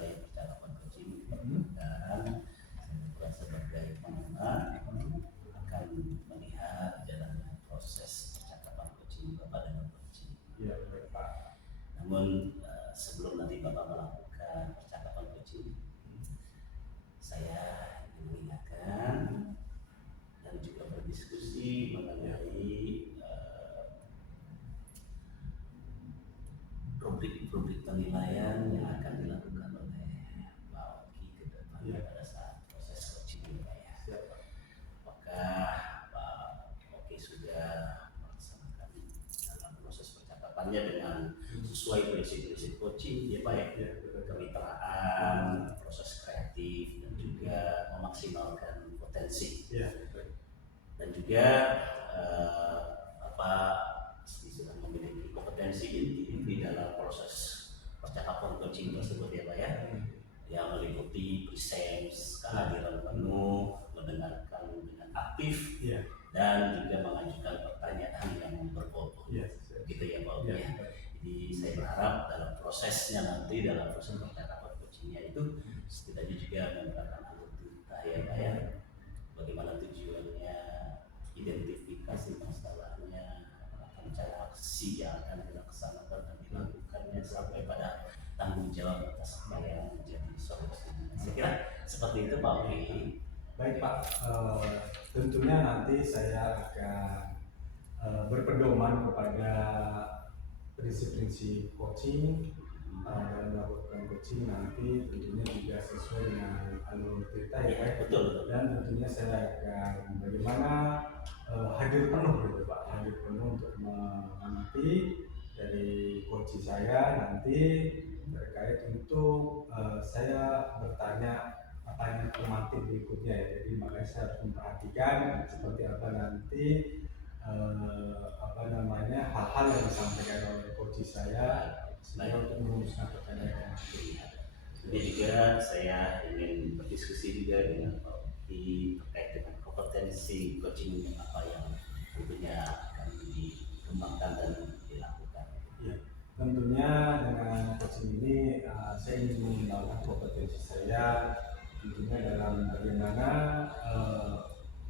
Balai Percakapan Coaching dan saya juga sebagai pengguna akan melihat jalannya proses percakapan coaching Bapak dengan coaching. Iya, baik Pak. Namun sebelum nanti Bapak melakukan percakapan coaching, saya ingin mengingatkan dan juga berdiskusi mengenai rubrik penilaian yang akan dilakukan oleh Pak Oki ke depannya pada saat proses coaching ini, Pak ya. Apakah Pak Oki sudah melaksanakan dalam proses percakapannya dengan sesuai prinsip-prinsip coaching ya Pak ya, kemitraan, proses kreatif dan juga memaksimalkan potensi dan juga sudah memiliki kompetensi inti dalam proses percakapan coaching tersebut ya Pak ya, yang meliputi presence, kehadiran penuh, mendengarkan dengan aktif dan juga mengajukan pertanyaan yang berbobot gitu ya Pak ya. Jadi saya berharap dalam prosesnya nanti, dalam proses percakapan coachingnya itu setidaknya juga menggunakan algoritma ya Pak ya, bagaimana tujuannya, identifikasi masalahnya, rencana aksi yang akan dilaksanakan dan dilakukannya sampai pada tanggung jawab atas apa yang menjadi solusi. Saya kira seperti itu Pak Oki. Baik Pak, tentunya nanti saya akan berpedoman kepada prinsip-prinsip coaching dalam melakukan coaching nanti tentunya juga sesuai dengan alur cerita ya Pak. Betul. Dan tentunya saya akan bagaimana hadir penuh gitu Pak, hadir penuh untuk mengamati dari coaching saya nanti terkait untuk saya bertanya pertanyaan formatif berikutnya ya. Jadi makanya saya harus memperhatikan seperti apa nanti hal-hal yang disampaikan oleh coach saya sehingga untuk merumuskan pertanyaan. Ini juga saya ingin berdiskusi juga dengan Pak Oki terkait dengan kompetensi coaching apa yang tentunya akan dikembangkan dan dilakukan. Ya, tentunya dengan coaching ini saya ingin mengembangkan kompetensi saya tentunya dalam bagaimana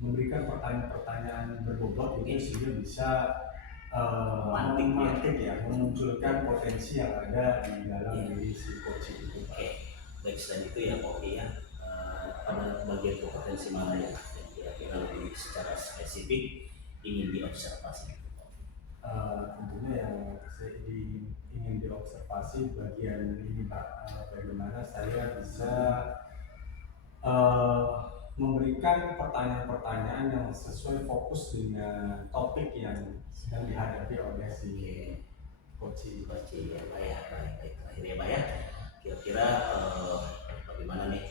memberikan pertanyaan-pertanyaan berbobot itu sehingga bisa memunculkan potensi yang ada di dalam diri si coaching itu. Baik, selain itu ya Pak Oki ya, pada bagian kompetensi mana yang kira-kira lebih secara spesifik ingin diobservasi? Tentunya yang saya ingin diobservasi bagian ini Pak, bagaimana saya bisa memberikan pertanyaan-pertanyaan yang sesuai fokus dengan topik yang sedang dihadapi oleh si coaching ya Pak ya. Baik, terakhir ya Pak ya, kira-kira bagaimana nih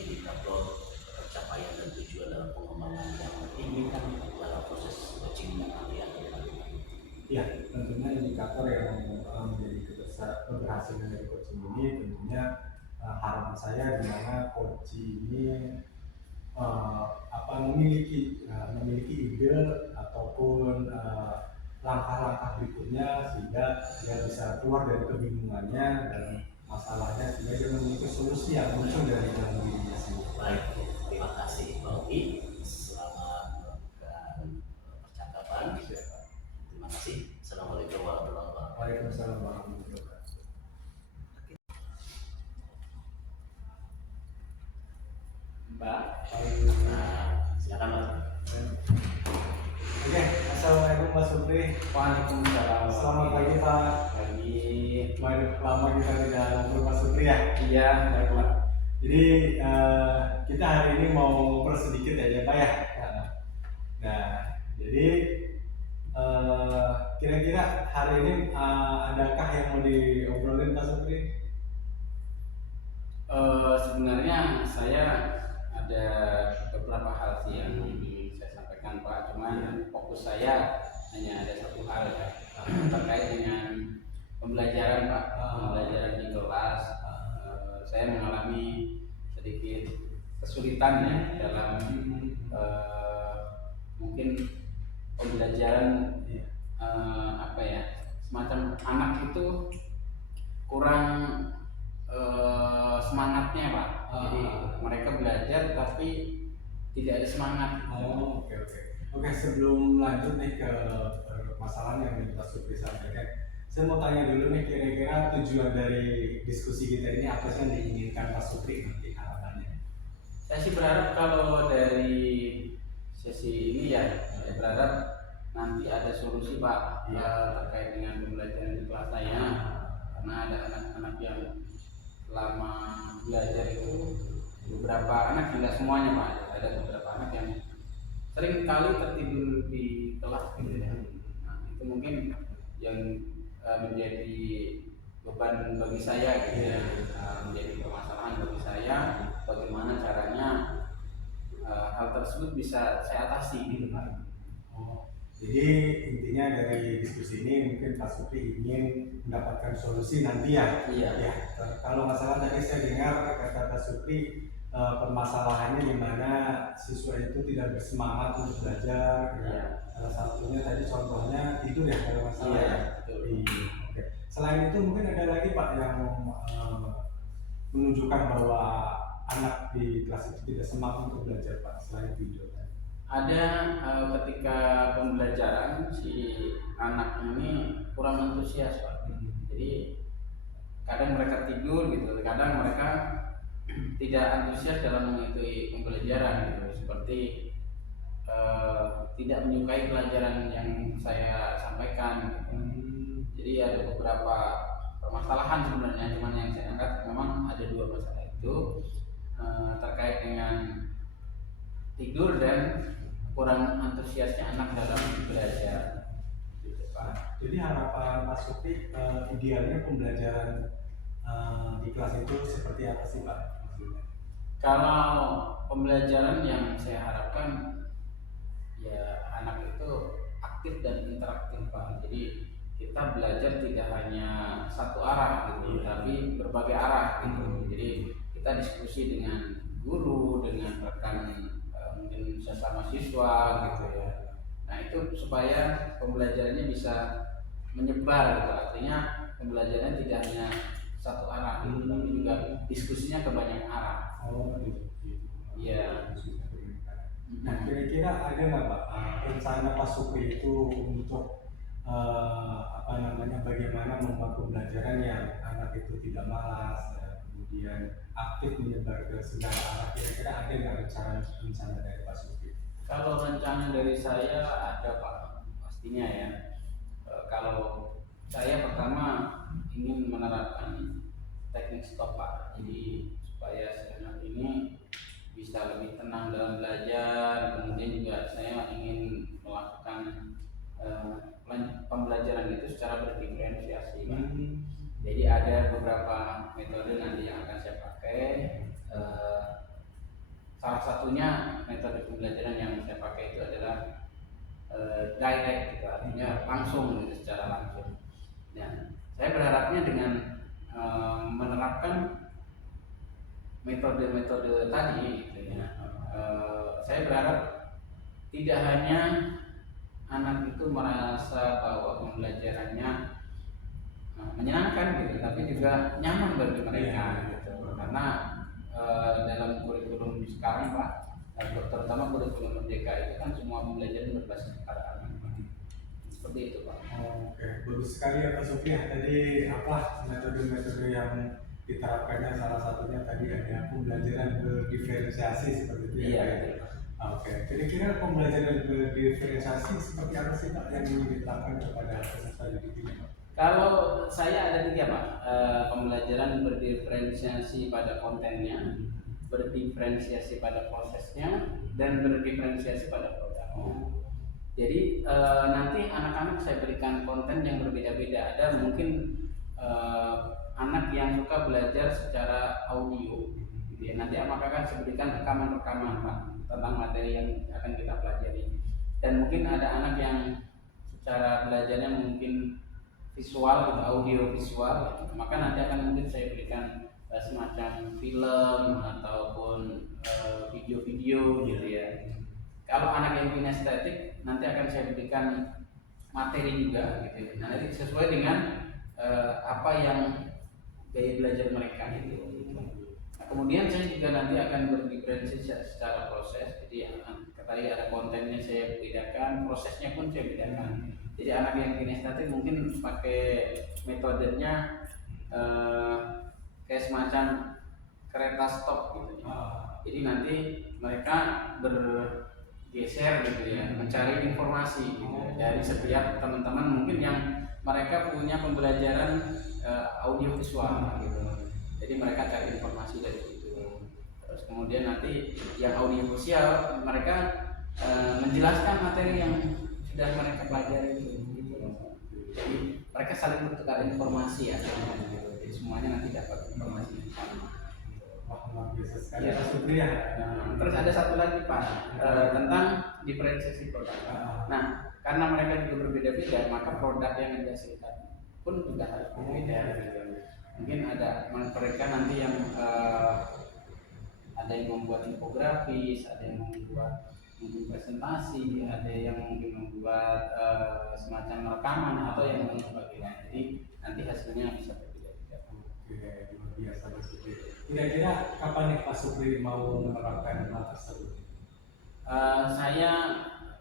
indikator pencapaian dan tujuan dalam pengembangan yang diinginkan dalam proses coaching yang nanti akan dilakukan? Ya, tentunya indikator yang menjadi keberhasilan dari coaching ini tentunya harapan saya di mana coaching ini memiliki ide ataupun langkah-langkah berikutnya sehingga dia bisa keluar dari kebingungannya dan masalahnya sehingga dia memiliki solusi yang muncul dari dalam dirinya sendiri. Baik, terima kasih Pak Oki. Selamat melakukan percakapan. Terima kasih. Assalamualaikum warahmatullahi wabarakatuh. Waalaikumsalam warahmatullahi wabarakatuh. Mbak, silakan Mas. Oke, assalamualaikum Mas Supri. Waalaikumsalam. Selamat pagi Pak. Pagi. Lama kita tidak ngobrol Mas Supri ya. Iya, baik Pak. Jadi kita hari ini mau ngobrol sedikit aja Pak ya. Nah, jadi kira-kira hari ini adakah yang mau diobrolin Pak Supri? Sebenarnya saya ada beberapa hal sih yang ingin saya sampaikan Pak. Cuman fokus saya hanya ada satu hal ya, terkait dengan pembelajaran Pak. Pembelajaran di kelas, saya mengalami sedikit kesulitan ya dalam mungkin pembelajaran semacam anak itu kurang semangatnya Pak. Jadi mereka belajar tapi tidak ada semangat. Oh, oke oke. Oke, sebelum lanjut nih ke permasalahan yang Pak Supri sampaikan, saya mau tanya dulu nih, kira-kira tujuan dari diskusi kita ini apa sih yang diinginkan Pak Supri nanti harapannya? Saya sih berharap kalau dari sesi ini ya, saya berharap nanti ada solusi Pak terkait dengan pembelajaran di kelas saya, karena ada anak-anak yang lama belajar itu beberapa anak, tidak semuanya Pak, ada beberapa anak yang sering kali tertidur di kelas gitu ya. Nah, itu mungkin yang menjadi beban bagi saya gitu ya, menjadi permasalahan bagi saya, bagaimana caranya hal tersebut bisa saya atasi gitu Pak. Oh, jadi intinya dari diskusi ini mungkin Pak Supri ingin mendapatkan solusi nanti ya. Iya. Ya, kalau masalah tadi saya dengar kata Pak Supri permasalahannya di mana siswa itu tidak bersemangat untuk belajar. Iya. Salah satunya tadi contohnya itu ya kalau masalah. Iya, ya. betul. Oke. Selain itu mungkin ada lagi Pak yang menunjukkan bahwa anak di kelas itu tidak semangat untuk belajar Pak, selain video tadi. Ada ketika pembelajaran si anak ini kurang antusias Pak. Jadi kadang mereka tidur gitu, kadang mereka tidak antusias dalam mengikuti pembelajaran gitu, seperti tidak menyukai pelajaran yang saya sampaikan gitu. Jadi ada beberapa permasalahan sebenarnya, cuman yang saya angkat memang ada dua masalah itu, terkait dengan tidur dan kurang antusiasnya anak dalam belajar gitu Pak. Jadi harapan Pak Supri idealnya pembelajaran di kelas itu seperti apa sih Pak? Maksudnya? Kalau pembelajaran yang saya harapkan ya anak itu aktif dan interaktif Pak. Jadi kita belajar tidak hanya satu arah gitu, tapi berbagai arah gitu. Jadi kita diskusi dengan guru, dengan rekan mungkin sesama siswa gitu ya. Nah itu supaya pembelajarannya bisa menyebar gitu. Artinya pembelajarannya tidak hanya satu arah gitu, tapi juga diskusinya ke banyak arah. Oh, gitu. Iya. Nah, kira-kira ada nggak Pak rencana Pak Supri itu untuk bagaimana membuat pembelajaran yang anak itu tidak malas dan kemudian aktif menyebar ke segala arah? Kira-kira ada nggak rencana dari Pak Supri? Kalau rencana dari saya ada Pak, pastinya ya. Kalau saya pertama ingin menerapkan teknik stop Pak, jadi supaya si anak ini bisa lebih tenang dalam belajar. Kemudian juga saya ingin melakukan pembelajaran itu secara berdiferensiasi Pak. Jadi ada beberapa metode nanti yang akan saya pakai. Salah satunya metode pembelajaran yang saya pakai itu adalah direct gitu, artinya langsung gitu, secara langsung. Dan saya berharapnya dengan menerapkan metode-metode tadi gitu ya, saya berharap tidak hanya anak itu merasa bahwa pembelajarannya menyenangkan gitu, tapi juga nyaman bagi mereka gitu. Karena dalam kurikulum sekarang Pak, terutama kurikulum Merdeka itu kan semua pembelajaran berbasis pada anak. Seperti itu Pak. Oke, bagus sekali ya Pak Supri. Tadi apa metode-metode yang diterapkannya, salah satunya tadi ada pembelajaran berdiferensiasi seperti itu ya. Iya. Oke, kira-kira pembelajaran berdiferensiasi seperti apa sih Pak yang ingin diterapkan kepada peserta didik ini Pak? Kalau saya ada 3 Pak, pembelajaran berdiferensiasi pada kontennya, berdiferensiasi pada prosesnya, dan berdiferensiasi pada produknya. Jadi nanti anak-anak saya berikan konten yang berbeda-beda. Ada mungkin anak yang suka belajar secara audio, gitu ya. Nanti apakah akan saya berikan rekaman-rekaman Pak tentang materi yang akan kita pelajari. Dan mungkin ada anak yang secara belajarnya mungkin visual, gitu, audio visual, gitu. Maka nanti akan mungkin saya berikan semacam film ataupun video-video gitu ya. Kalau anak yang kinestetik nanti akan saya berikan materi juga gitu. Nah, nanti sesuai dengan apa yang gaya belajar mereka gitu. kemudian saya juga nanti akan berdiferensiasi secara proses. Jadi tadi ada kontennya saya bedakan, prosesnya pun saya bedakan. Jadi anak yang kinestetik mungkin pakai metodenya kayak semacam kereta stop gitu ya. Jadi nanti mereka bergeser gitu ya, mencari informasi gitu dari setiap teman-teman mungkin yang mereka punya pembelajaran audio visual gitu. Jadi mereka cari informasi dari situ. Terus kemudian nanti yang audio visual mereka menjelaskan materi yang sudah mereka pelajari itu. Gitu. Jadi mereka saling bertukar informasi ya. Jadi semuanya nanti dapat informasi yang sama. Wah, luar biasa sekali Ya. Pak Supri ya. Terus ada satu lagi Pak tentang diferensiasi produk. Nah, karena mereka juga berbeda-beda, maka produk yang dihasilkan pun juga harus berbeda. Mungkin ada mereka nanti yang ada yang membuat infografis, ada yang membuat mungkin presentasi, ada yang mungkin membuat semacam rekaman atau yang lain sebagainya. Jadi nanti hasilnya bisa berbeda-beda. Oke, luar biasa Pak Supri. Kira-kira kapan nih Pak Supri mau menerapkan hal tersebut? Saya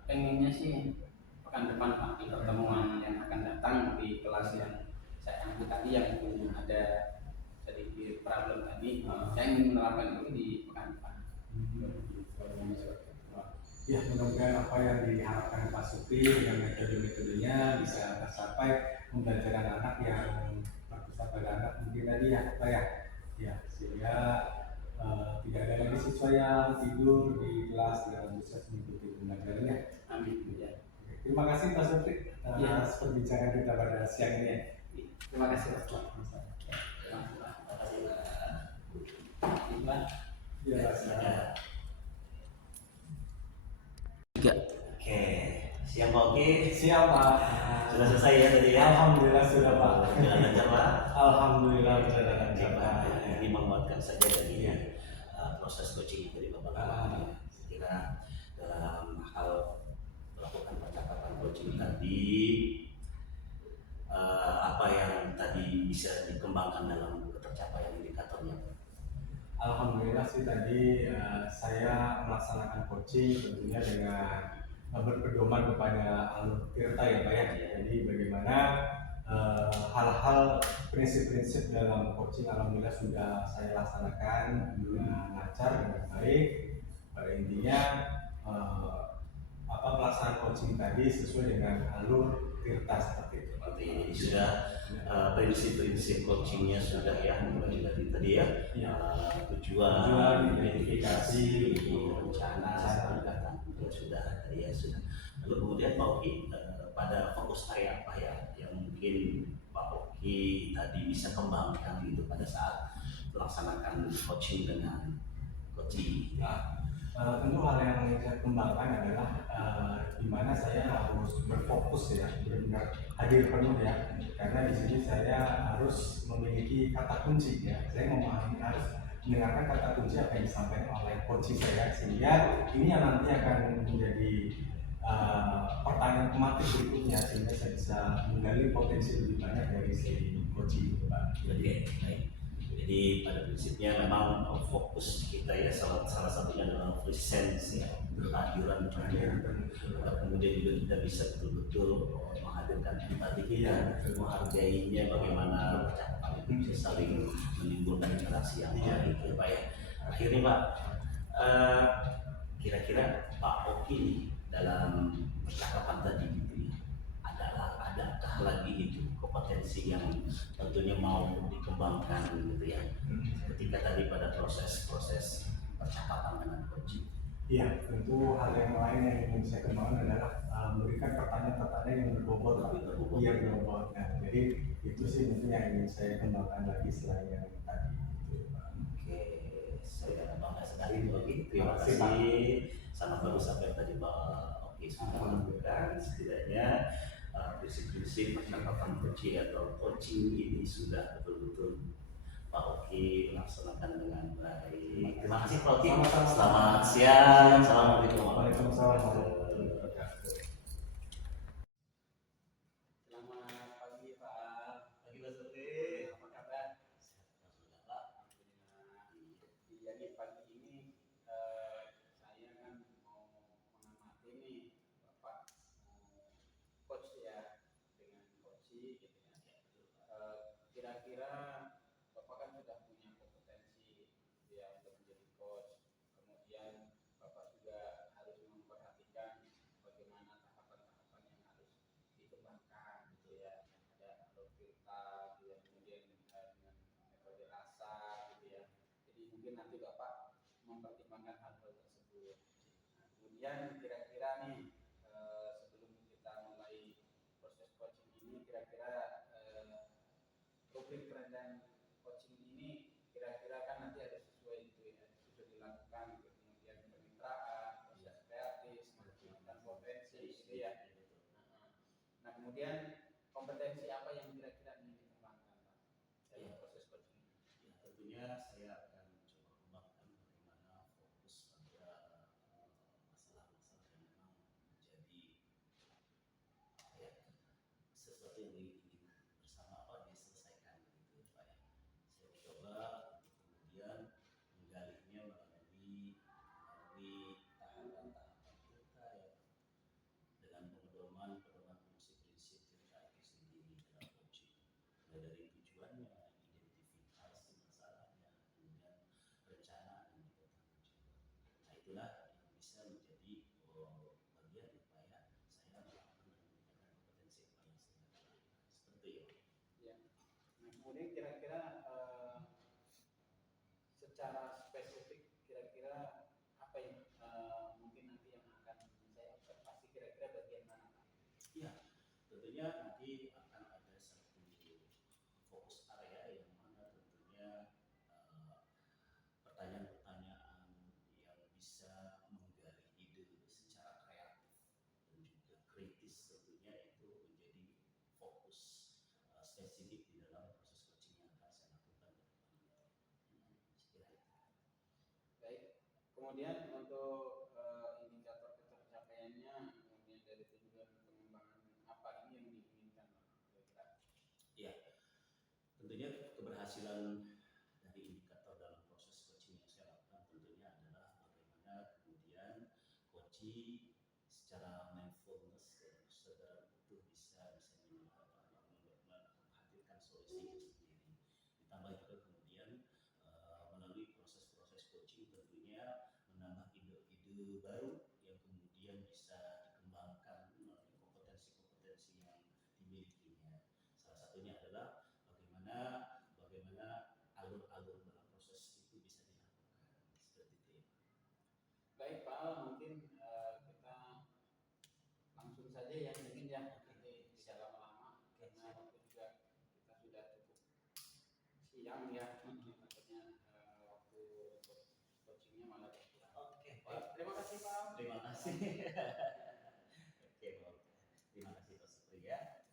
pengennya sih pekan depan Pak di pertemuan yang akan datang di kelas yang saya ambil tadi yang ada sedikit problem tadi, saya ingin menerapkan itu di pekan depan. Ya, mudah-mudahan apa yang diharapkan Pak Supri dengan metode-metodenya bisa tercapai, pembelajaran anak yang berpusat pada anak mungkin tadi ya Pak ya. Ya, sehingga tidak ada lagi siswa yang tidur di kelas dalam proses mengikuti pembelajarannya. Amin. Ya. Oke, terima kasih Pak Supri atas perbincangan kita pada siang ini. Terima kasih Pak. Ya, Oke, siang Pak Oki. siap Pak. Sudah selesai ya tadi ya? Alhamdulillah sudah Pak. Jalan lancar Pak. Alhamdulillah sudah Oke, lancar Pak. Pak. Ini menguatkan saja dari Iya. proses coaching dari Bapak. Ah. Saya kira dalam hal melakukan percakapan coaching tadi, apa yang tadi bisa dikembangkan dalam ketercapaian indikatornya? Alhamdulillah sih tadi saya melaksanakan coaching tentunya dengan berpedoman kepada alur tirta ya Pak ya. Jadi bagaimana hal-hal prinsip-prinsip dalam coaching alhamdulillah sudah saya laksanakan dengan lancar dengan baik. Pada intinya pelaksanaan coaching tadi sesuai dengan alur tirta seperti itu. Jadi sudah prinsip-prinsip coachingnya sudah ya, mulai dari tadi ya, Ya. tujuan, identifikasi, rencana, pendekatan itu sudah tadi ya sudah. Lalu kemudian Pak Oki pada fokus area apa ya yang mungkin Pak Oki tadi bisa kembangkan itu pada saat melaksanakan coaching dengan coaching. Tentu hal yang ingin saya kembangkan adalah di mana saya harus berfokus ya, benar-benar hadir penuh ya, karena di sini saya harus memiliki kata kunci ya, saya memahami harus mendengarkan kata kunci apa yang disampaikan oleh coach saya, sehingga ini yang nanti akan menjadi pertanyaan pematik berikutnya, sehingga saya bisa menggali potensi lebih banyak dari si coach itu Pak. Oke, baik. Jadi pada prinsipnya memang fokus kita ya salah satunya adalah presence ya, kehadiran kemudian juga kita bisa betul-betul menghadirkan empati kita, menghargainya bagaimana percakapan itu bisa saling menimbulkan interaksi yang baik ya Pak ya. Akhirnya Pak, kira-kira Pak Oki dalam percakapan tadi gitu ya, adakah lagi itu kompetensi yang tentunya mau dikembangkan gitu ya ketika tadi pada proses percakapan dengan coach? Iya, tentu hal yang lain yang ingin saya kembangkan adalah memberikan pertanyaan-pertanyaan yang berbobot, berbobot. Nah, jadi itu sih mungkin yang ingin saya kembangkan lagi selain yang tadi. Oke, saya bangga sekali Pak Oki. Terima kasih. Sangat bagus apa yang tadi Pak Oki sudah lakukan. Setidaknya prinsip-prinsip percakapan coaching atau coaching ini sudah betul-betul Pak Oki laksanakan dengan baik. Terima kasih Pak Oki. Selamat siang. Assalamualaikum Waalaikumsalam warahmatullahi wabarakatuh. Selamat pagi Pak. Pagi Mas Oki. Apa kabar? Alhamdulillah. pagi ini saya kan mau mengamati nih Bapak coach ya, dengan coaching gitu ya. Kira-kira Bapak kan sudah punya kompetensi ya untuk menjadi coach. Kemudian Bapak juga harus memperhatikan bagaimana tahapan-tahapan yang harus dikembangkan gitu ya. Ada alur filter gitu ya, kemudian dengan metode rasa gitu ya. Jadi mungkin nanti Bapak mempertimbangkan hal-hal tersebut. Nah, kemudian kira-kira nih sebelum kita mulai proses coaching ini, kira-kira rubrik perencanaan coaching ini kira-kira kan nanti ada sesuai itu ya, sudah dilakukan gitu. Kemudian kemitraan, proses kreatif, mengembangkan potensi gitu ya. Nah kemudian kompetensi apa yang kira-kira ingin dikembangkan Pak dalam proses coaching ini? Ya, tentunya saya akan coba kembangkan bagaimana fokus pada masalah-masalah yang memang menjadi ya, sesuatu yang ingin bersama diselesaikan gitu Pak ya. Saya coba untuk kemudian menggalinya melalui tahapan-tahapan kita ya, dengan pedoman prinsip-prinsip yang itu sendiri dalam coaching, mulai dari tujuannya, identifikasi masalahnya, kemudian rencana dan juga tanggung jawab. Nah itulah yang bisa menjadi bagian upaya saya melakukan dan memberikan kompetensi apa yang saya lakukan. Seperti itu. Ya. Nah kemudian kira-kira secara spesifik kira-kira apa yang mungkin nanti yang akan saya observasi kira-kira bagian mana Pak? Ya, tentunya nanti akan ada satu fokus area yang mana tentunya pertanyaan-pertanyaan yang bisa menggali ide secara kreatif dan juga kritis, tentunya itu menjadi fokus spesifik di dalam proses coaching yang akan saya lakukan ke depan itu. Baik. Kemudian untuk indikator pencapaiannya, kemudian dari tujuan pengembangan apa ini yang diinginkan kira-kira? Ya, tentunya keberhasilan dari indikator dalam proses coaching yang saya lakukan tentunya adalah bagaimana kemudian coaching secara mindfulness dan kesadaran utuh bisa menghadirkan solusi itu sendiri. Ditambah juga kemudian melalui proses-proses coaching tentunya menambah ide-ide baru yang kemudian bisa dikembangkan melalui kompetensi-kompetensi yang dimilikinya. Salah satunya adalah bagaimana alur-alur dalam proses itu bisa dilakukan seperti itu. Baik Pak Al, mungkin kita langsung saja ya mungkin ya, nanti tidak lama-lama karena waktu juga kita sudah cukup siang ya, maksudnya waktu coachingnya malah berkurang. Oke, Pak, terima kasih Pak Al. Terima kasih. Oke, terima kasih Pak Supri ya.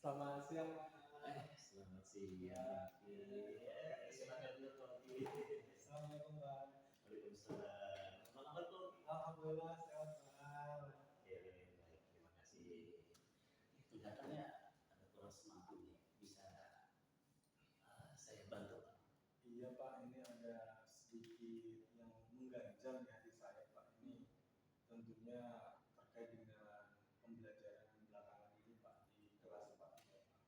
Selamat siang. Selamat siang. Silakan dulu Pak. Assalamualaikum Pak. Waalaikumsalam. Apa kabar Pak? Alhamdulillah sehat Pak. Oke, baik. Terima kasih. Kelihatannya ada kurang semangat nih. Bisa saya bantu Pak? Iya Pak, ini ada sedikit yang mengganjal di hati saya Pak. Ini tentunya terkait dengan pembelajaran belakangan ini Pak di kelas Pak.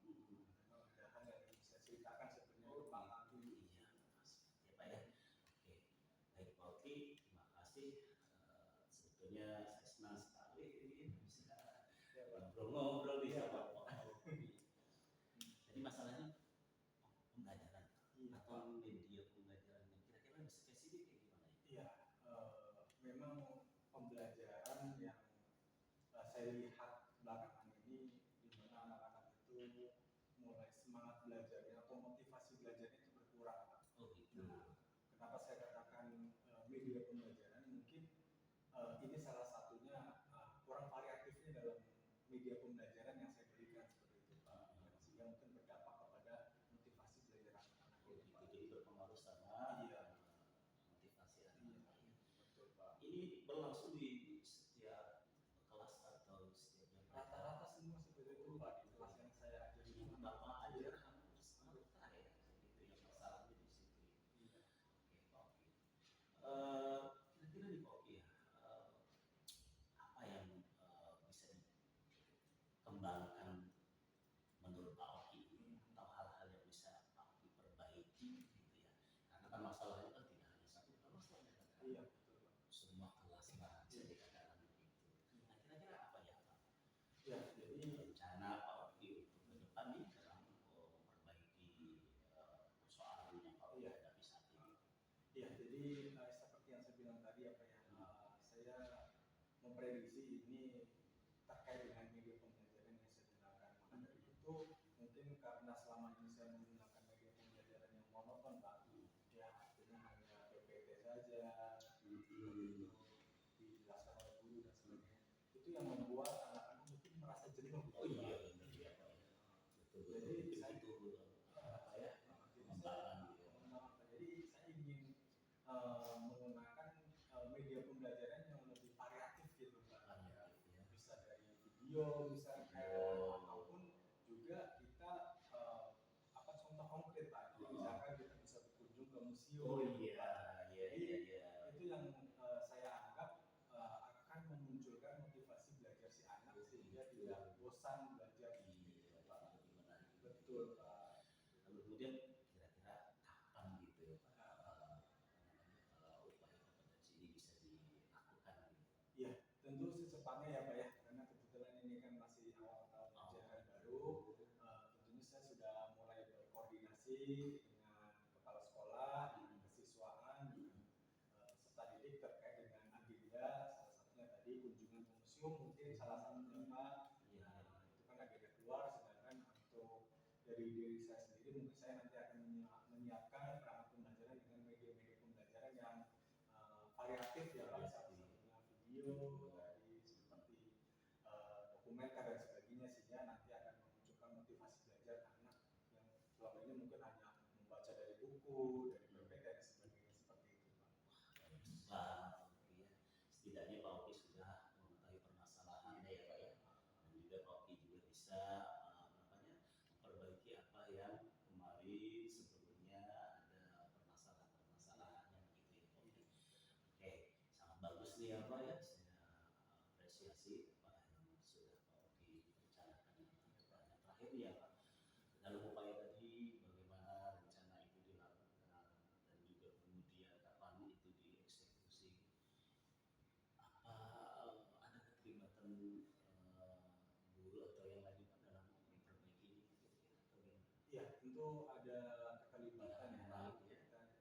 Memang ada hal yang bisa saya ceritakan sebenarnya ke Pak Ali. Iya, ya Pak ya. Oke, baik Pak Oki, terima kasih. Sebetulnya saya senang sekali ini bisa ngobrol-ngobrol di sama Pak Oki. Jadi masalahnya pembelajaran atau media pembelajaran yang kira-kira lebih spesifik kayak gimana itu? Iya, memang pembelajaran yang saya lihat belakangan ini di mana anak-anak itu mulai semangat belajarnya atau motivasi belajarnya itu berkurang Pak. Oh gitu. Nah, kenapa saya katakan media pembelajaran mungkin ini salah satunya kurang variatifnya dalam media pembelajaran yang saya berikan seperti itu Pak, sehingga mungkin berdampak kepada motivasi belajar anak-anak ini Pak. Jadi berpengaruh sama Iya. motivasi anak-anak. Betul Pak. Ini berlangsung di setiap kelas atau setiap jam? Rata-rata semua seperti itu Pak, di kelas yang saya ajari. Bapak ajar hampir setengah ya, itu yang masalahnya di situ. Iya. Ya, jadi rencana Pak Oki untuk ke depan nih dalam memperbaiki persoalan yang Pak Oki hadapi saat ini. ya, jadi seperti yang saya bilang tadi apa ya, saya memprediksi ini terkait dengan media pembelajaran yang saya gunakan. Maka dari itu mungkin karena selama ini saya menggunakan media pembelajaran yang monoton Pak, ya artinya hanya PPT saja, itu dijelaskan oleh guru dan sebagainya. Itu yang membuat anak-anak mungkin merasa jenuh. Oh iya, benar ya Pak. Betul. Jadi saya itu saya pengembangan gitu. jadi saya ingin menggunakan media pembelajaran yang lebih variatif gitu Pak. Variatif, ya. Bisa dari video misalkan, ataupun juga kita apa contoh konkret Pak. Jadi misalkan kita bisa berkunjung ke museum. Oh iya, Itu yang saya anggap akan memunculkan motivasi belajar si anak sehingga tidak bosan belajar. Iya, Pak, lebih menarik. Betul Pak. Lalu kemudian kira-kira kapan gitu ya Pak, upaya kompetensi ini bisa dilakukan? Iya, tentu secepatnya ya Pak ya, karena kebetulan ini kan masih awal tahun ajaran baru. Tentunya saya sudah mulai berkoordinasi dengan kepala sekolah, dengan kesiswaan, dengan serta didik terkait dengan agenda. Salah satunya tadi kunjungan ke museum mungkin salah satunya Pak. Itu kan agenda keluar, sedangkan untuk dari diri saya sendiri mungkin saya nanti akan menyiapkan perangkat pembelajaran dengan media-media pembelajaran yang variatif ya Pak, salah satunya video dari seperti dokumenter dan sebagainya, sehingga nanti akan memunculkan motivasi belajar anak yang selama ini mungkin hanya membaca dari buku, dari PPT dan sebagainya seperti itu Pak. Pak Oki ya, setidaknya Pak Oki sudah mengetahui permasalahannya ya Pak ya, dan juga Pak Oki juga bisa memperbaiki apa yang kemarin sebelumnya ada permasalahan-permasalahan yang begitu ya Pak Oki. Oke, sangat bagus nih ya Pak ya, saya apresiasi Pak yang sudah Pak Oki rencanakan nanti ke depannya. Terakhir ya Pak, dalam upaya tadi bagaimana rencana itu dilakukan dan juga kemudian kapan itu dieksekusi, apa ada keterlibatan guru atau yang lain Pak dalam memperbaiki ini atau gimana? Iya, tentu ada keterlibatan Ya, ya kita dalam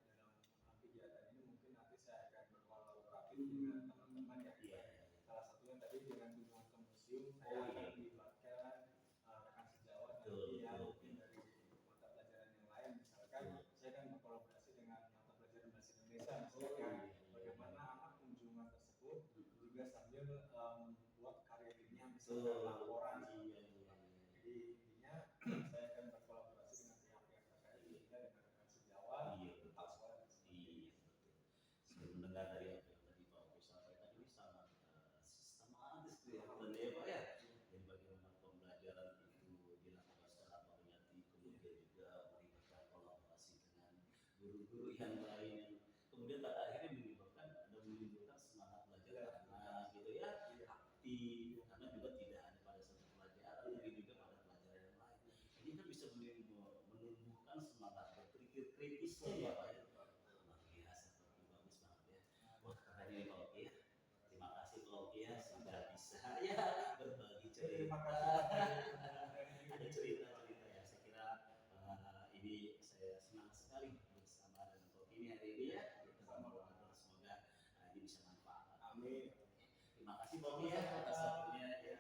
kegiatan ini. Mungkin nanti saya akan berkolaboratif dengan teman-teman ya. Iya. Salah satunya tadi dengan kunjungan ke museum, saya akan melibatkan rekan sejawat nanti yang mungkin dari mata pelajaran yang lain. Misalkan saya akan berkolaborasi dengan mata pelajaran bahasa Indonesia, misalkan bagaimana anak kunjungan tersebut juga sambil membuat karya ilmiah, misalkan laporan. Jadi intinya saya akan berkolaborasi dengan pihak-pihak terkait, juga dengan rekan sejawat, kepala sekolah. Iya, betul. Saya mendengar dari apa yang tadi Pak Oki sampaikan ini sangat sistematis ya Pak ya. Jadi bagaimana pembelajaran itu dilakukan secara variatif, kemudian juga melibatkan kolaborasi dengan guru-guru yang lain yang kemudian pada akhirnya menimbulkan semangat belajar karena gitu ya, aktif, karena juga tidak ada pada satu pelajaran, tapi juga pada pelajaran yang lain. Ini kan bisa menumbuhkan semangat berpikir kritisnya ya Pak ya. Luar biasa, bagus banget ya. Wah, keren ini Pak Oki ya. Terima kasih Pak Oki ya sudah bisa ya berbagi cerita. Ada cerita-cerita ya. Saya kira ini saya senang sekali bersama dengan Pak Oki ini hari ini ya. Semoga ini bisa manfaat. Amin. Terima kasih Pak Oki ya atas waktunya ya.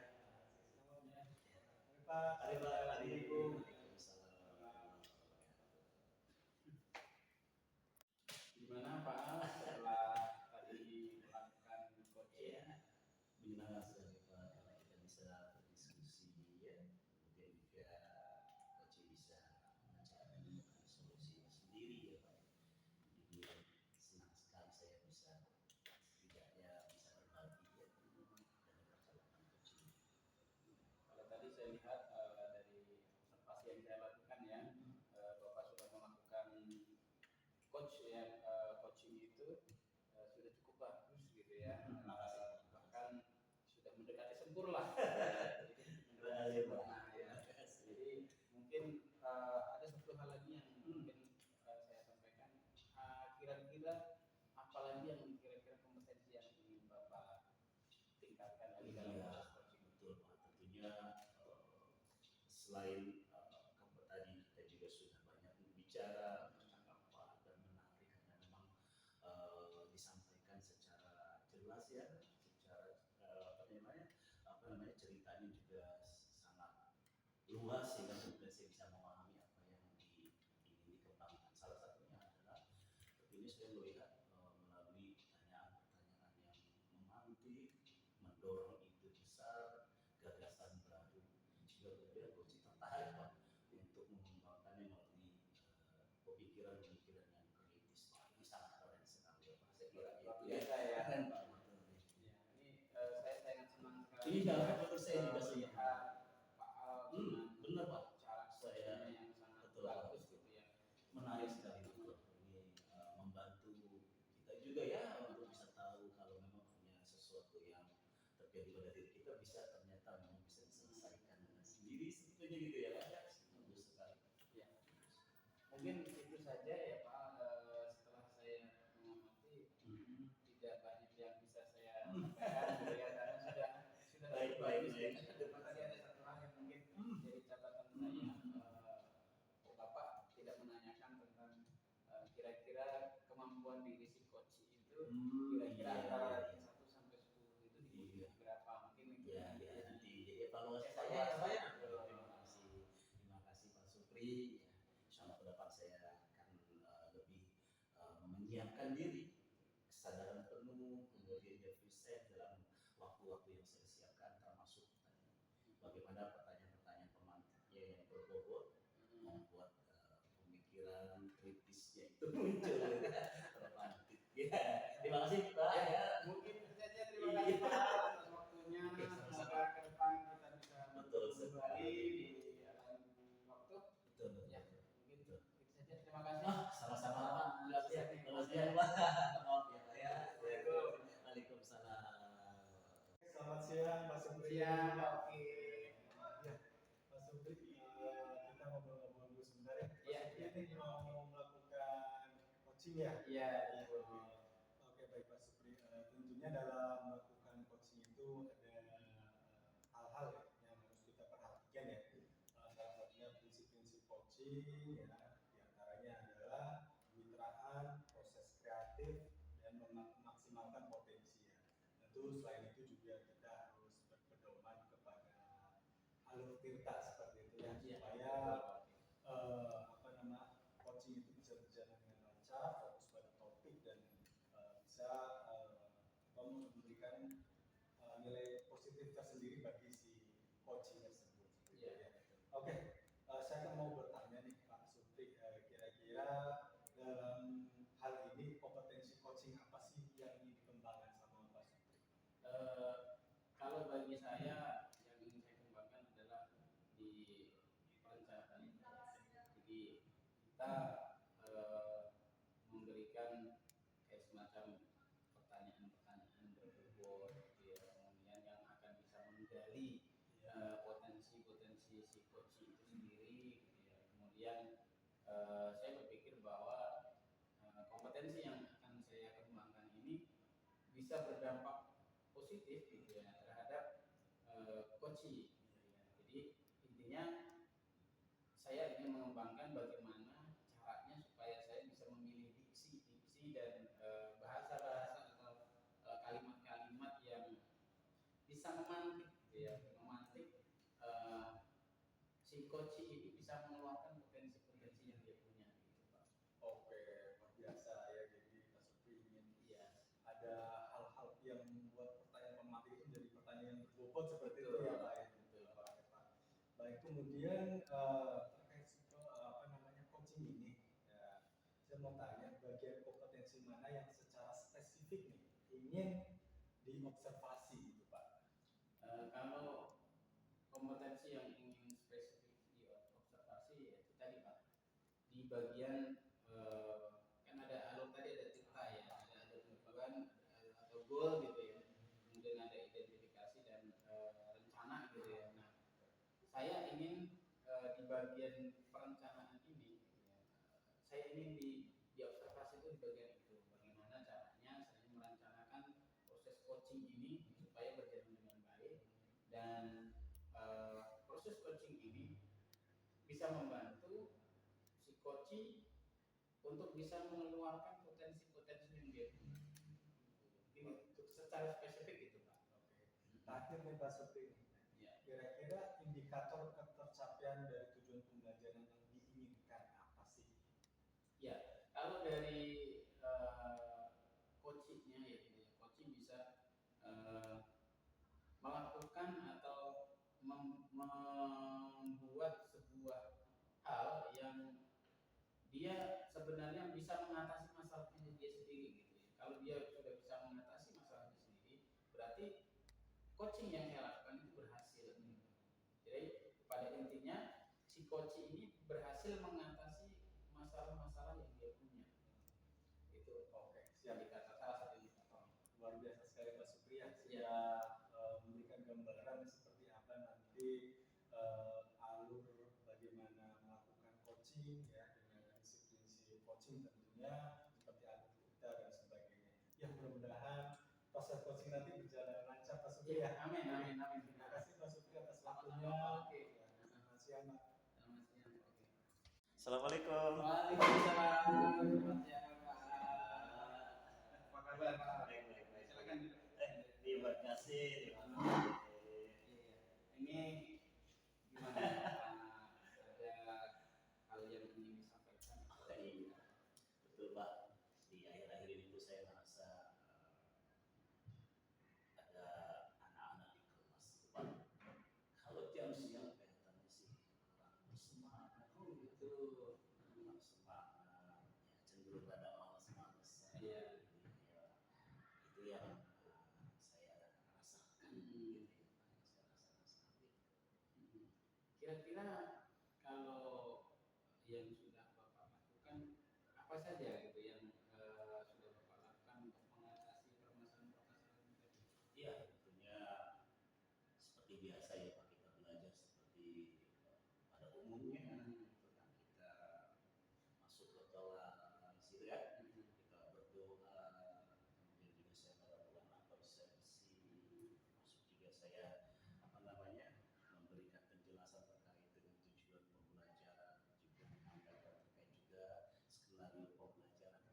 Pak. Assalamualaikum. Gimana Pak Al setelah tadi melakukan coaching? Menyenangkan sekali Pak, karena kita bisa berdiskusi ya, kemudian juga coaching bisa menemukan solusi sendiri ya Pak. Jadi senang sekali saya bisa setidaknya bisa berbagi ya dan perjalanan coaching. Kalau tadi saya lihat dari observasi yang saya lakukan ya, Bapak sudah melakukan coaching itu sudah cukup bagus gitu ya, bahkan sudah mendekati sempurna. Jadi mungkin ada satu hal lagi yang mungkin saya sampaikan, kira-kira apalagi yang kira-kira kompetensi yang ingin Bapak tingkatkan lagi dalam proses coaching? Betul Pak, tentunya selain tadi kita juga sudah banyak berbicara bercakap dan menarik karena memang disampaikan secara jelas ya, secara apa namanya ceritanya juga sangat luas sehingga kemudian saya bisa memahami apa yang ingin dikembangkan. Salah satunya adalah ini saya melihat melalui pertanyaan-pertanyaan yang memantik, mendorong ide besar, gagasan baru, juga kemudian coach tertarik Pak untuk mengembangkannya melalui pemikiran-pemikiran yang kritis. Wah, ini sangat keren sekali ya Pak. Saya kira itu biasa ya. keren Pak. Ya, ini saya sangat senang sekali. Iya, betul saya juga senang. Pak Al dengan benar Pak. cara Saya yang sangat betul bagus gitu ya. Menarik sekali betul. Ini membantu kita juga ya untuk bisa tahu kalau memang punya sesuatu yang terjadi pada diri kita ternyata memang bisa diselesaikan dengan sendiri sebetulnya gitu ya Pak. Bagus sekali. Ya. Mungkin itu saja ya Pak. Setelah saya mengamati tidak banyak yang bisa saya sampaikan gitu ya, karena sudah baik. Tadi ada satu hal yang mungkin jadi catatan saya. Bapak tidak menanyakan tentang kira-kira kemampuan diri si coach itu kira-kira antara 1 sampai 10 itu di berapa, mungkin itu nanti jadi evaluasi saya terima kasih Pak Supri ya. Insyaallah ke depan saya akan lebih menyiapkan diri, kesadaran penuh, kemudian efisien dalam waktu-waktu yang saya siapkan, termasuk bagaimana pertanyaan-pertanyaan pemantiknya yang berbobot membuat pemikiran kritisnya itu muncul terpantik. Ya, terima kasih Pak. Ya, mungkin itu saja. Terima kasih Pak atas waktunya. Semoga ke depan kita bisa kembali di waktu. Betul. Ya, mungkin itu saja. Terima kasih. Sama-sama Pak. Terima kasih Pak. Maaf ya Pak ya. Waalaikumsalam. Selamat siang Pak Supri. Siang, oke. Ya, Pak Supri, kita ngobrol-ngobrol dulu sebentar ya. Iya. Ini mau melakukan coaching ya? Iya. Oke, baik Pak Supri. Tentunya dalam melakukan coaching itu ada hal-hal ya yang harus kita perhatikan ya. Salah satunya prinsip-prinsip coaching ya, diantaranya adalah kemitraan, proses kreatif, dan memaksimalkan potensi ya. Tentu selain itu juga kita harus berpedoman kepada alur tirta seperti itu ya, supaya coaching itu bisa berjalan dengan lancar, fokus pada topik dan bisa memberikan nilai positif tersendiri bagi si coaching tersebut. Oke, saya mau bertanya nih Pak Supri, kira-kira dalam hal ini kompetensi coaching apa sih yang dikembangkan sama Pak Supri? Kalau bagi saya yang ingin saya kembangkan adalah di perencanaan. Jadi kita memberikan kayak semacam pertanyaan-pertanyaan berbobot, ya, kemudian yang akan bisa menggali potensi-potensi si coach itu sendiri, gitu ya. Kemudian saya berpikir bahwa kompetensi yang akan saya kembangkan ini bisa berdampak positif gitu ya terhadap coaching. Jadi intinya saya ingin mengembangkan bagaimana caranya supaya saya bisa memilih diksi dan bahasa-bahasa atau kalimat-kalimat yang bisa memantik gitu ya, si coach ini bisa mengeluarkan potensi-potensi yang dia punya gitu Pak. Oke, luar biasa ya. Jadi Pak Supri ingin ada hal-hal yang membuat pertanyaan pemantik itu menjadi pertanyaan yang berbobot seperti itu ya Pak. Baik, kemudian terkait coaching ini, ya, saya mau tanya bagian kompetensi mana yang secara spesifik nih ingin diobservasi gitu Pak? Kalau kompetensi yang ingin spesifik diobservasi ya itu tadi Pak, di bagian kan ada alur tadi, ada tirta ya, ada alur tujuan atau goal gitu ya, kemudian ada identifikasi dan rencana gitu ya. Nah, saya ingin di bagian perencanaan ini ya, saya ingin diobservasi itu di bagian itu, bagaimana caranya saya merencanakan proses coaching ini supaya berjalan dengan baik, dan proses coaching ini bisa membantu si coach untuk bisa mengeluarkan potensi-potensi yang dia punya. Ini untuk secara spesifik gitu Pak. Oke. Terakhir nih Pak Supri, Ya. kira-kira indikator ketercapaian dari tujuan pembelajaran yang diinginkan apa sih? Ya, kalau dari coachingnya ya, coaching bisa melakukan atau membuat sebuah hal yang dia sebenarnya bisa mengatasi masalahnya dia sendiri gitu ya. Kalau dia sudah bisa mengatasi masalahnya sendiri, berarti coaching yang saya lakukan itu berhasil. Jadi pada intinya si coach ini berhasil mengatasi masalah-masalah yang dia punya. Itu Oke, yang dikata salah satu indikator. luar biasa sekali Pak Supri ya, Ya. sudah memberikan gambaran seperti apa nanti alur bagaimana melakukan coaching ya dengan disiplin si coaching tentunya seperti alur kita dan sebagainya. Ya mudah-mudahan proses coaching nanti berjalan lancar Pak Supri ya. Amin, amin, amin. Terima kasih Pak Supri atas Sama-sama, waktunya. Pak. Oke. Selamat siang Pak. Selamat siang. Oke. Assalamualaikum. Waalaikumsalam. Selamat siang Pak. Apa kabar Pak? Baik. Silakan. Terima kasih. Iya. Ini gimana Pak? Ada hal yang ingin disampaikan? Iya, betul Pak. Di akhir-akhir ini tuh saya merasa ada anak-anak di kelas Pak. Kalau jam siang kelihatannya sih kurang bersemangat. Oh gitu. Kurang semangat, ya, cenderung rada malas-malas. Iya. Ya, itu yang saya rasakan. Gitu ya, Pak. Saya rasakan gitu. Kira-kira kalau yang sudah Bapak lakukan apa saja gitu yang sudah Bapak lakukan untuk mengatasi permasalahan-permasalahan tadi? Iya, tentunya seperti biasa ya Pak, kita belajar seperti pada umumnya tentang kita masuk ke kelas gitu ya, kita berdoa, kemudian juga saya melakukan persepsi, masuk juga saya memberikan penjelasan terkait dengan tujuan pembelajaran, juga menyampaikan terkait juga skenario pembelajaran, kegiatan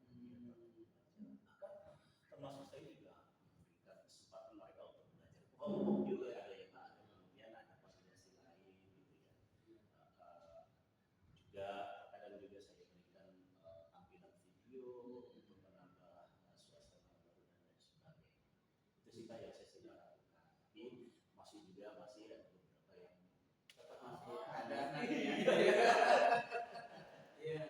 pembelajaran, bahkan termasuk saya juga memberikan kesempatan mereka untuk belajar kelompok juga ada yang ada, kemudian ada fasilitasi lain gitu ya. Juga kadang juga saya berikan tampilan video untuk menambah suasana baru dan lain sebagainya. Itu sih Pak yang saya sudah lakukan. Tapi masih ada beberapa yang Tetap masih ada nanti ya. Iya,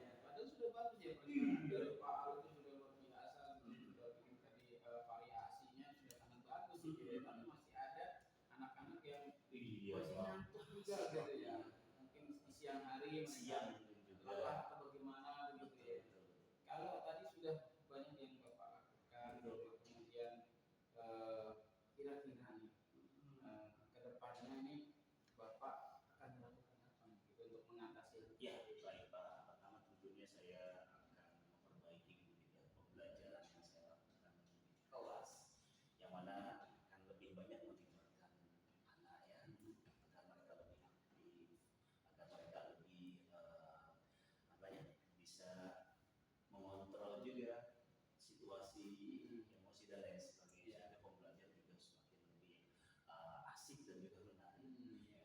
iya. Padahal sudah bagus ya Pak. Pak Al itu sudah luar biasa, sudah bikin tadi variasinya sudah sangat bagus sih. Tapi masih ada anak-anak yang masih Pak. ngantuk juga gitu ya. Mungkin di siang hari Siang mereka juga. lelah atau bagaimana begitu ya. Kalau tadi sudah banyak yang Bapak lakukan, kemudian kira-kira nih ke depannya ini Bapak akan melakukan apa gitu untuk mengatasi? Ya, baik Pak. Pertama tentunya saya akan memperbaiki kemudian pembelajaran yang saya lakukan di kelas, yang mana akan lebih banyak melibatkan anak ya, agar mereka lebih aktif, agar mereka lebih bisa mengontrol juga situasi emosi dan lain sebagainya, sehingga pembelajaran juga semakin lebih asik dan juga menarik.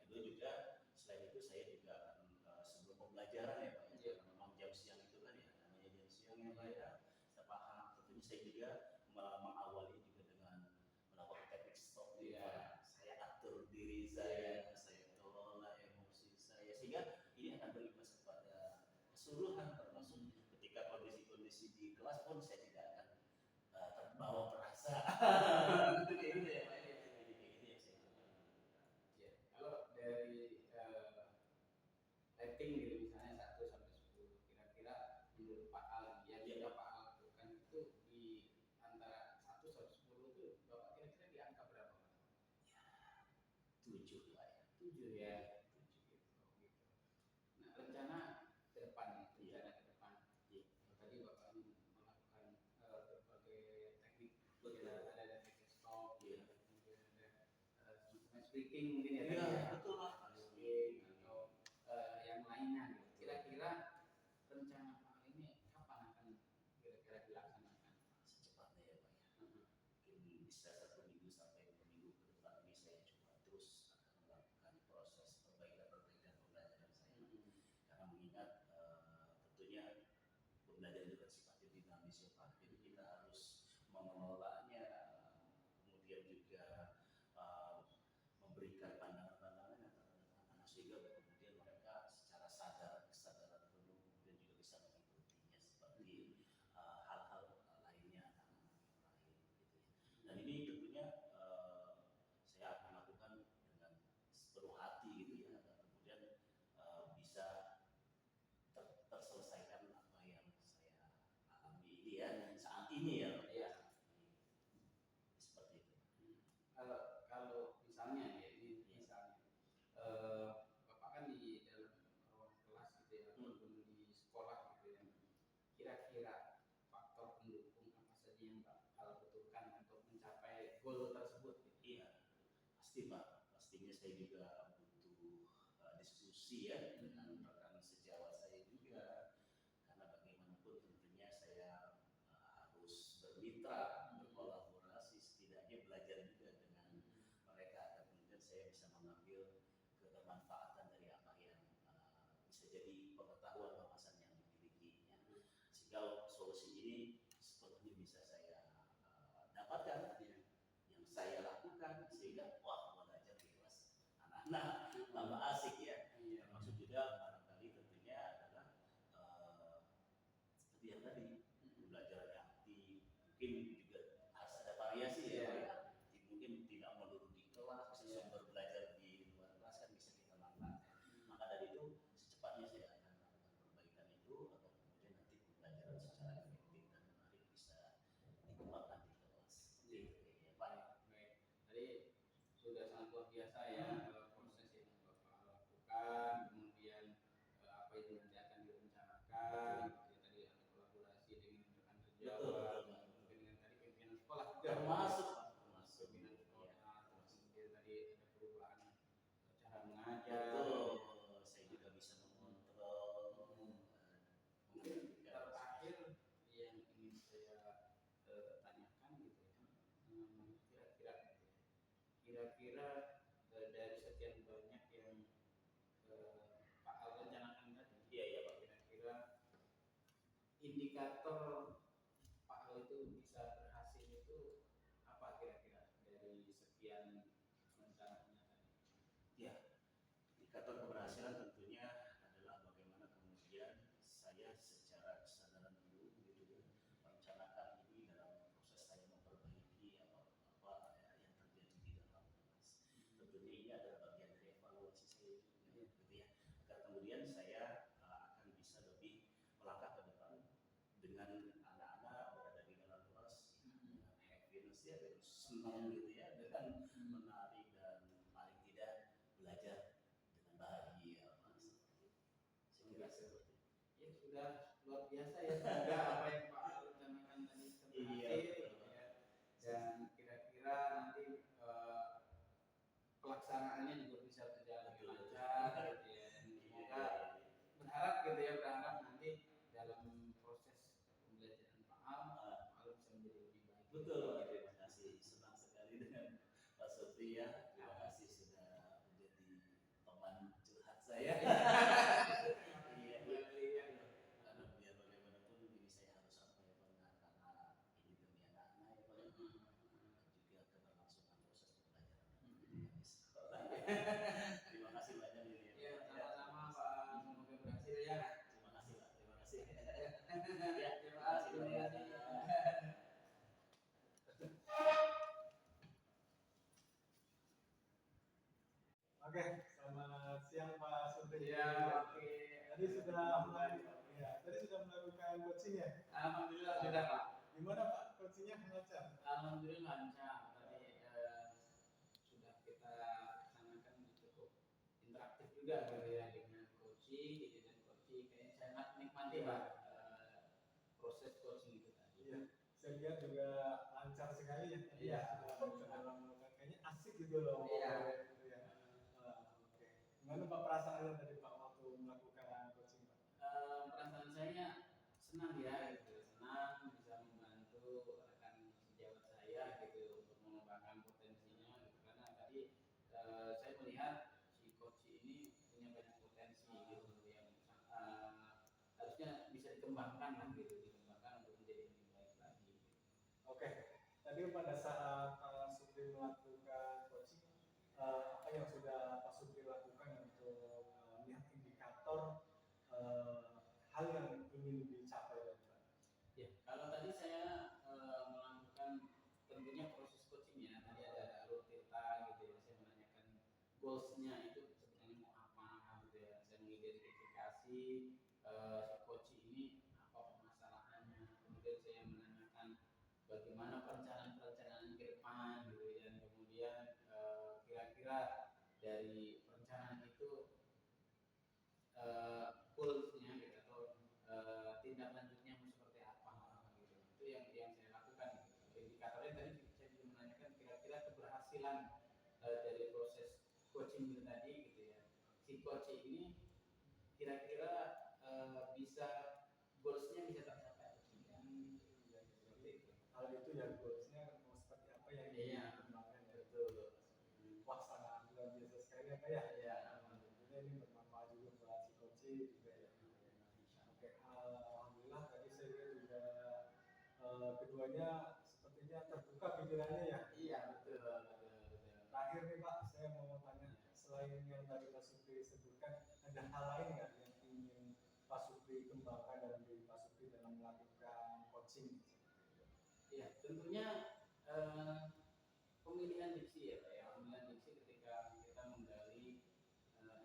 Itu juga selain itu saya juga akan sebelum pembelajaran ya Pak, ya, karena memang jam siang itu kan ya namanya jam siang ya Pak ya, saya paham. Tentunya saya juga mengawali juga dengan melakukan teknik stop ya. Saya atur diri saya kelola emosi saya, sehingga ini akan berimbas kepada keseluruhan, termasuk ketika kondisi-kondisi di kelas pun saya tidak akan terbawa perasaan. Gitu ya Pak. Ini yang saya lakukan. Ya, kalau dari rating gitu misalnya 1 sampai 10, kira-kira menurut Pak Al yang sudah Pak Al lakukan itu di antara 1 sampai 10 itu Bapak kira-kira di angka berapa Pak? Ya, 7 lah ya. 7 ya. 7 gitu. Oh, gitu. Nah, rencana ke depan ya. Tadi Bapak melakukan berbagai teknik, ada teknik stop, kemudian ada speaking mungkin ya. Iya, betul Pak. Speaking atau yang bisa 1 minggu sampai 2 minggu ke depan ini saya coba terus akan melakukan proses perbaikan pembelajaran saya. Karena mengingat tentunya pembelajaran itu kan sifatnya dinamis ya Pak, jadi kita harus mengelolanya, kemudian juga memberikan pandangan-pandangan yang terhadap anak-anak sehingga kemudian mereka secara kesadaran penuh kemudian juga bisa mengikutinya seperti hal-hal lainnya anak-anak yang lain gitu ya. Dan ini tentunya saya akan lakukan dengan sepenuh hati gitu ya, agar kemudian bisa terselesaikan apa yang saya alami ini ya saat ini ya. Iya. Seperti itu. Kalau misalnya ya ini misalnya Bapak kan di dalam ruang kelas gitu ya, ataupun di sekolah gitu ya, kira-kira faktor pendukung apa saja yang Bapak butuhkan untuk mencapai goal tersebut gitu? Iya, pasti Pak, pastinya saya juga butuh diskusi ya dengan rekan sejawat saya juga, karena bagaimanapun tentunya saya harus bermitra, berkolaborasi, setidaknya belajar juga dengan mereka, dan kemudian saya bisa mengambil kebermanfaatan dari apa yang bisa jadi pengetahuan wawasan yang dimilikinya, sehingga solusi ini sepenuhnya bisa saya dapatkan yang saya lakukan, sehingga wah belajar di kelas anak-anak tambah asik ya. Maksud juga barangkali tentunya adalah seperti yang tadi, pembelajaran yang aktif, mungkin juga harus ada variasi ya. Mungkin tidak melulu di kelas, sumber belajar di luar kelas kan bisa kita manfaatkan. Maka dari itu secepatnya saya akan melakukan perbaikan itu, atau kemudian nanti pembelajaran secara efektif dan menarik bisa dikembangkan di kelas. Ya Pak. Baik, tadi sudah sangat luar biasa ya proses yang Bapak lakukan, kemudian apa itu nanti akan direncanakan, tadi ada kolaborasi dengan rekan sejawat, mungkin dengan tadi pimpinan sekolah juga termasuk pimpinan sekolah, kemudian tadi ada perubahan cara mengajar. Betul, saya juga bisa mengontrol. Terakhir yang ingin saya tanyakan gitu ya, kira-kira dari sekian banyak yang Pak Al rencanakan tadi, Iya Pak. kira-kira indikator Pak Al itu bisa berhasil itu apa kira-kira dari sekian rencananya tadi? Ya, indikator keberhasilan tentunya adalah bagaimana kemudian saya secara kesadaran dulu gitu ya, merencanakan ini dalam proses saya memperbaiki apa yang terjadi di dalam kelas. Tentunya ini adalah bagian dari evaluasi saya juga gitu ya, agar kemudian saya akan bisa lebih melangkah ke depan dengan anak-anak berada di dalam kelas dengan happiness ya, dengan senang gitu ya, dengan menarik dan paling tidak belajar dengan bahagia. Saya kira seperti itu. Ya sudah luar biasa ya, semoga apa yang Pak Al rencanakan tadi berhasil ya. Dan kira-kira nanti pelaksanaannya juga bisa berjalan dengan lancar gitu ya. Dan semoga berharap gitu ya, berharap nanti dalam proses pembelajaran Pak Al bisa menjadi lebih baik. Betul, terima kasih, senang sekali dengan Pak Sofri ya. Terima kasih sudah menjadi teman curhat saya. Karena biar bagaimanapun ini saya harus sampaikan karena ini demi anak-anak ya Pak, juga keberlangsungan proses pembelajaran. Terima kasih banyak ini. Ya, sama-sama Pak, semoga berhasil ya. Terima kasih Pak, terima kasih. Ya, terima kasih. Oke, selamat siang Pak Sudri. Ya, oke. Tadi sudah melakukan coaching ya? Alhamdulillah sudah Pak. Gimana Pak coachingnya lancar? Alhamdulillah lancar. Tadi sudah kita laksanakan cukup interaktif juga gitu ya, dengan coaching, dan coaching kayaknya sangat nikmati Pak proses coaching itu tadi. Iya, saya lihat juga lancar sekali ya. Iya. Kayaknya asik gitu loh. Iya. Gitu ya. Oke. Gimana Pak perasaannya tadi Pak waktu melakukan coaching Pak? Perasaan saya senang ya, gitu. Senang bisa membantu rekan sejawat saya gitu untuk dikembangkan lah gitu, dikembangkan untuk menjadi lebih baik lagi. Oke, tadi pada saat Supri melakukan coaching, apa yang sudah Pak Supri lakukan untuk melihat indikator hal yang ingin dicapai dari Pak? Ya, kalau tadi saya melakukan tentunya proses coachingnya, tadi ada alur cerita gitu ya, saya menanyakan goalsnya itu sebenarnya mau apa gitu ya, saya mengidentifikasi si coach ini apa permasalahannya, kemudian saya menanyakan bagaimana perencanaan-perencanaan ke depan gitu ya, dan kemudian kira-kira dari perencanaan itu goalsnya gitu atau tindak lanjutnya mau seperti apa gitu. Itu yang saya lakukan gitu. Indikatornya tadi saya juga menanyakan kira-kira keberhasilan dari proses coaching itu tadi gitu ya, si coach ini kira-kira bisa goalsnya bisa tercapai atau tidak. Seperti itu. Hal itu ya goalsnya mau seperti apa yang ingin Iya, dikembangkan ya. betul. Wah, sangat luar biasa sekali ya Pak ya. Iya. Tentunya ini bermanfaat juga buat si coach juga ya. Oke, alhamdulillah tadi saya lihat juga keduanya sepertinya terbuka pikirannya ya. Iya, betul. Terakhir nih Pak, saya mau tanya, selain yang tadi Pak Supri sebutkan, ada hal lain nggak yang ingin Pak Supri kembangkan dalam diri Pak Supri dalam melakukan coaching? Ya, tentunya pemilihan diksi ya Pak ya, pemilihan diksi ketika kita menggali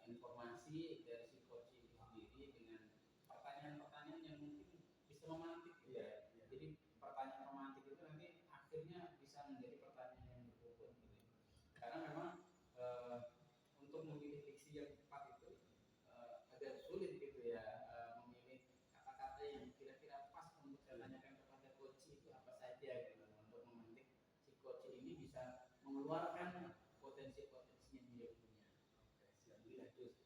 informasi dari si coach itu sendiri dengan pertanyaan-pertanyaan yang mungkin bisa memantik gitu ya. Jadi pertanyaan romantik itu nanti akhirnya bisa menjadi pertanyaan yang berbobot gitu. Karena memang untuk memilih diksi yang tepat itu agak sulit gitu ya, memilih kata-kata yang kira-kira pas untuk saya tanyakan kepada coach itu apa saja gitu, untuk memantik si coach ini bisa mengeluarkan potensi-potensi yang dia punya. Oke, siap. Itu.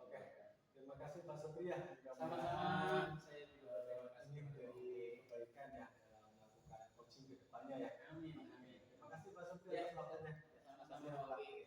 Oke, terima kasih Pak Supri ya. Sama-sama, saya juga terima kasih. Ini menjadi kebaikan ya dalam melakukan coaching ke depannya ya. Amin, amin. Terima kasih Pak Supri Ya. atas waktunya. Sama-sama. Oke.